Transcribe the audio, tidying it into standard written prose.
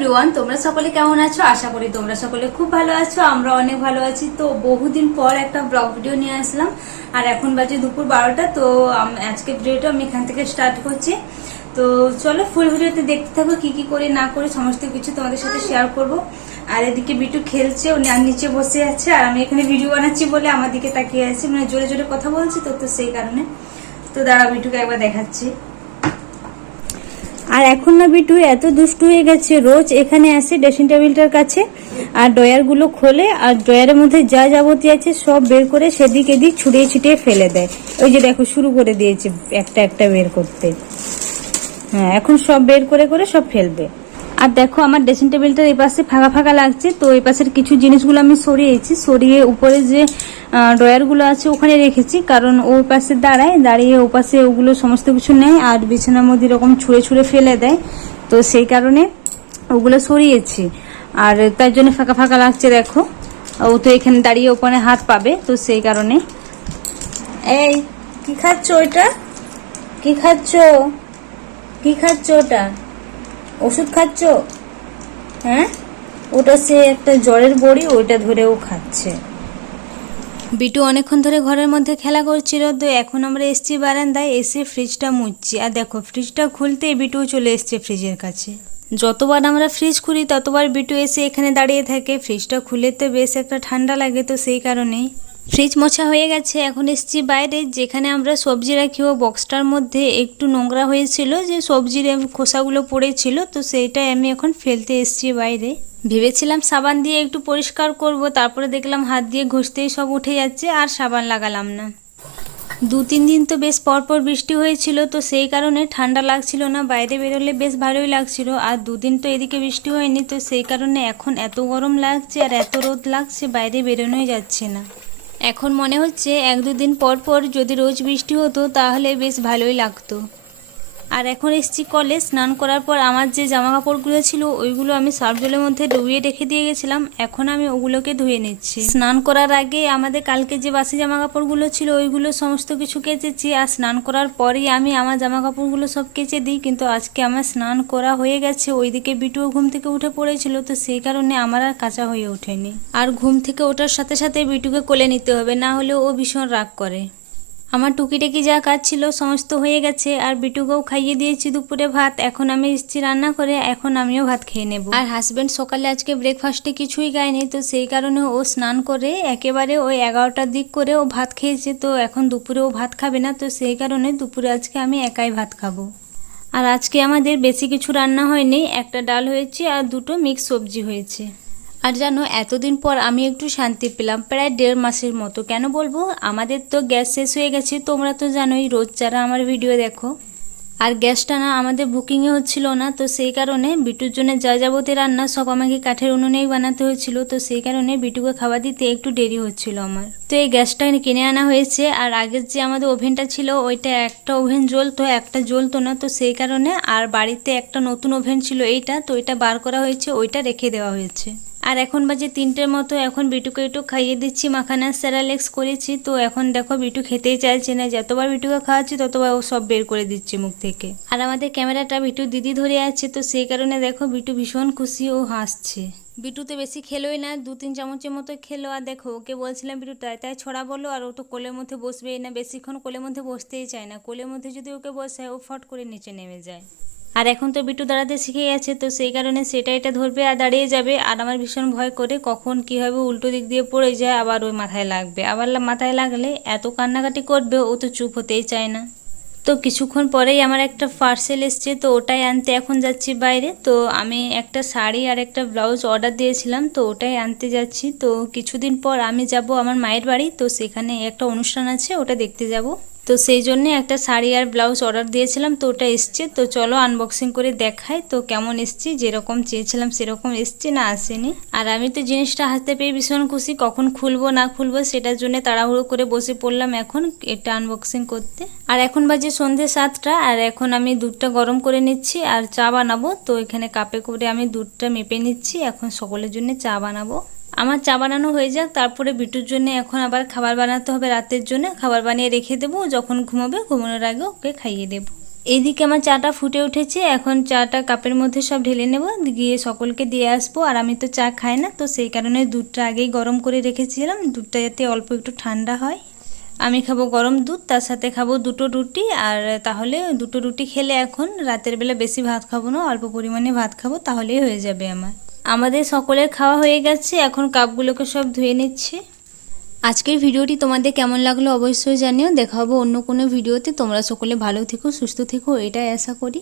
Everyone, তোমরা সকলে কেমন আছো? আশা করি তোমরা সকলে খুব ভালো আছো। আমরা অনেক ভালো আছি। তো বহুদিন পর একটা ব্লগ ভিডিও নিয়ে আসলাম, আর এখন বাজে দুপুর 12টা। তো আজকে ভিডিওটা আমি এখান থেকে স্টার্ট করছি। তো চলো ফুল ভিডিওতে দেখতে থাকো, কি কি করে না করে সমস্ত কিছু তোমাদের সাথে শেয়ার করব। আর এদিকে বিটু খেলছে, ও নিচে বসে আছে, আর আমি এখানে ভিডিও বানাচ্ছি বলে আমার দিকে তাকিয়ে আছে, মানে জোরে জোরে কথা বলছি তো তো সেই কারণে। তো দাঁড়া, বিটুকে একবার দেখাচ্ছি। আর এখন না বিটু এত দুষ্টু হয়ে গেছে, রোজ এখানে আসে ড্রেসিং টেবিলটার কাছে আর ড্রয়ার গুলো খোলে, আর ড্রয়ারের মধ্যে যা যাবতীয় আছে সব বের করে সেদিক এদিক ছুড়িয়ে ছিটিয়ে ফেলে দেয়। ওই যে দেখো শুরু করে দিয়েছে একটা একটা বের করতে। হ্যাঁ, এখন সব বের করে করে সব ফেলবে। আর দেখো আমার ড্রেসিং টেবিলটার এই পাশে ফাঁকা ফাঁকা লাগছে, তো এই পাশের কিছু জিনিসগুলো আমি সরিয়েছি, সরিয়ে উপরে যে ড্রয়ার গুলো আছে ওখানে রেখেছি, কারণ ওই পাশে দাঁড়িয়ে ও পাশে ওগুলো সমস্ত কিছু নেয় আর বিছানার মধ্যে এরকম ছুঁড়ে ছুঁড়ে ফেলে দেয়। তো সেই কারণে ওগুলো সরিয়েছি, আর তার জন্য ফাঁকা ফাঁকা লাগছে। দেখো ও তো এখানে দাঁড়িয়ে ওখানে হাত পাবে, তো সেই কারণে। এই কি খাচ্ছ? ওইটা কি খাচ্ছ? কি খাচ্ছ? ওটা ওষুধ খাচ্ছ? হ্যাঁ, ওটা সে একটা জ্বরের বড়ি, ওইটা ধরেও খাচ্ছে। বিটু অনেকক্ষণ ধরে ঘরের মধ্যে খেলা করছিল, তো এখন আমরা এসছি বারান্দায়, এসে ফ্রিজটা মুছছি। আর দেখো ফ্রিজটা খুলতেই বিটু চলে এসছে ফ্রিজের কাছে। যতবার আমরা ফ্রিজ খুলি ততবার বিটু এসে এখানে দাঁড়িয়ে থাকে। ফ্রিজটা খুলে তো বেশ একটা ঠান্ডা লাগে, তো সেই কারণেই ফ্রিজ মোছা হয়ে গেছে। এখন এসছি বাইরে, যেখানে আমরা সবজি রাখি। ও বক্সটার মধ্যে একটু নোংরা হয়েছিল, যে সবজির খোসাগুলো পড়েছিল, তো সেইটাই আমি এখন ফেলতে এসছি বাইরে। ভেবেছিলাম সাবান দিয়ে একটু পরিষ্কার করব, তারপরে দেখলাম হাত দিয়ে ঘষতেই সব উঠে যাচ্ছে, আর সাবান লাগালাম না। 2-3 দিন তো বেশ পরপর বৃষ্টি হয়েছিল, তো সেই কারণে ঠান্ডা লাগছিল না, বাইরে বেরোলে বেশ ভালোই লাগছিল। আর 2 দিন তো এদিকে বৃষ্টি হয়নি, তো সেই কারণে এখন এত গরম লাগছে আর এত রোদ লাগছে, বাইরে বেরোনোই যাচ্ছে না। এখন মনে হচ্ছে 1-2 দিন পর পর যদি রোজ বৃষ্টি হতো তাহলে বেশ ভালোই লাগতো। আর এখন এসছি কলে। স্নান করার পর আমার যে জামা কাপড়গুলো ছিল ওইগুলো আমি সার্ফ জলের মধ্যে ডুবিয়ে রেখে দিয়ে গেছিলাম, এখন আমি ওগুলোকে ধুয়ে নিচ্ছি। স্নান করার আগে আমাদের কালকে যে বাসি জামা কাপড়গুলো ছিল ওইগুলো সমস্ত কিছু কেচেছি, আর স্নান করার পরেই আমি আমার জামা কাপড়গুলো সব কেচে দিই। কিন্তু আজকে আমার স্নান করা হয়ে গেছে, ওইদিকে বিটুও ঘুম থেকে উঠে পড়েছিল, তো সেই কারণে আমার আর কাচা হয়ে ওঠেনি। আর ঘুম থেকে ওঠার সাথে সাথে বিটুকে কোলে নিতে হবে, না হলে ও ভীষণ রাগ করে। আমার টুকিটাকি যা কাজ ছিল সমস্ত হয়ে গেছে, আর বিটুকেও খাইয়ে দিয়েছি দুপুরে ভাত। এখন আমি এসেছি রান্না করে, এখন আমিও ভাত খেয়ে নেব। আর হাজব্যান্ড সকালে আজকে ব্রেকফাস্টে কিছুই খায়নি, তো সেই কারণে ও স্নান করে একেবারে ওই 11টার দিক করে ও ভাত খেয়েছে। তো এখন দুপুরে ও ভাত খাবে না, তো সেই কারণে দুপুরে আজকে আমি একাই ভাত খাবো। আর আজকে আমাদের বেশি কিছু রান্না হয়নি, একটা ডাল হয়েছে আর 2টো মিক্স সবজি হয়েছে। আর জানো, এতদিন পর আমি একটু শান্তি পেলাম, প্রায় 1.5 মাসের মতো। কেন বলবো, আমাদের তো গ্যাস শেষ হয়ে গেছে, তোমরা তো জানোই রোজ যারা আমার ভিডিও দেখো। আর গ্যাসটা না আমাদের বুকিংয়ে হচ্ছিল না, তো সেই কারণে বিটুর জন্য যা যাবতীয় রান্না সব আমাকে কাঠের উনুনেই বানাতে হয়েছিল, তো সেই কারণে বিটুকে খাবার দিতে একটু দেরি হচ্ছিল আমার। তো এই গ্যাসটা কিনে আনা হয়েছে। আর আগের যে আমাদের ওভেনটা ছিল ওইটা একটা ওভেন জ্বলতো, একটা জ্বলতো না, তো সেই কারণে। আর বাড়িতে একটা নতুন ওভেন ছিল এইটা, তো এটা বার করা হয়েছে, ওইটা রেখে দেওয়া হয়েছে। আর এখন বাজে 3টের মতো, এখন বিটুকে একটু খাইয়ে দিচ্ছি, মাখানা স্যারালেক্স করেছি। তো এখন দেখো বিটু খেতেই চাইছে না, যতবার বিটুকে খাওয়াচ্ছি ততবার ও সব বের করে দিচ্ছে মুখ থেকে। আর আমাদের ক্যামেরাটা বিটু দিদি ধরে আছে, তো সেই কারণে দেখো বিটু ভীষণ খুশি, ও হাসছে। বিটু তো বেশি খেলোই না, 2-3 চামচের মতো খেলো। আর দেখো ওকে বলছিলাম বিটু তাই তাই ছড়া বলো, আর ও তো কোলের মধ্যে বসবেই না, বেশিক্ষণ কোলের মধ্যে বসতেই চায় না। কোলের মধ্যে যদি ওকে বসায় ও ফট করে নিচে নেমে যায়। আর এখন তো বিটু দাঁড়াতে শিখে গেছে, তো সেই কারণে সেটা এটা ধরবে আর দাঁড়িয়ে যাবে। আর আমার ভীষণ ভয় করে কখন কি হবে, উল্টো দিক দিয়ে পড়ে যায়, আবার ওই মাথায় লাগবে। আবার মাথায় লাগলে এত কান্নাকাটি করবে, ও তো চুপ হতেই চায় না। তো কিছুক্ষণ পরেই আমার একটা পার্সেল এসছে, তো ওটাই আনতে এখন যাচ্ছি বাইরে। তো আমি একটা শাড়ি আর একটা ব্লাউজ অর্ডার দিয়েছিলাম, তো ওটাই আনতে যাচ্ছি। তো কিছুদিন পর আমি যাব আমার মায়ের বাড়ি, তো সেখানে একটা অনুষ্ঠান আছে, ওটা দেখতে যাব। তো সেই জন্য একটা শাড়ি আর ব্লাউজ অর্ডার দিয়েছিলাম, তো ওটা এসছে। তো চলো আনবক্সিং করে দেখাই তো কেমন এসছে, যেরকম চেয়েছিলাম সেরকম এসছে না আসেনি। আর আমি তো জিনিসটা হাতে পেয়ে ভীষণ খুশি, কখন খুলবো না খুলবো সেটার জন্য তাড়াহুড়ো করে বসে পড়লাম এখন এটা আনবক্সিং করতে। আর এখন বাজে সন্ধ্যে 7টা, আর এখন আমি দুধটা গরম করে নিচ্ছি আর চা বানাবো। তো এখানে কাপে করে আমি দুধটা মেপে নিচ্ছি, এখন সকলের জন্য চা বানাবো। আমার চা বানানো হয়ে যাক, তারপরে বিটুর জন্য এখন আবার খাবার বানাতে হবে রাতের জন্য। খাবার বানিয়ে রেখে দেবো, যখন ঘুমাবে ঘুমানোর আগে ওকে খাইয়ে দেবো। এইদিকে আমার চাটা ফুটে উঠেছে। এখন চাটা কাপের মধ্যে সব ঢেলে নেব, গিয়ে সকলকে দিয়ে আসবো। আর আমি তো চা খাই না, তো সেই কারণে দুধটা আগেই গরম করে রেখেছিলাম, দুধটা যাতে অল্প একটু ঠান্ডা হয়। আমি খাবো গরম দুধ, তার সাথে খাবো 2টো রুটি। আর তাহলে 2টো রুটি খেলে এখন রাতের বেলা বেশি ভাত খাবো না, অল্প পরিমাণে ভাত খাবো, তাহলেই হয়ে যাবে আমার। আমাদের সকলের খাওয়া হয়ে গেছে, এখন কাপগুলোকে সব ধুয়ে নিচ্ছে। আজকের ভিডিওটি তোমাদের কেমন লাগলো অবশ্যই জানিও। দেখা হবে অন্য কোনো ভিডিওতে। তোমরা সকলে ভালো থেকো, সুস্থ থেকো, এটাই আশা করি।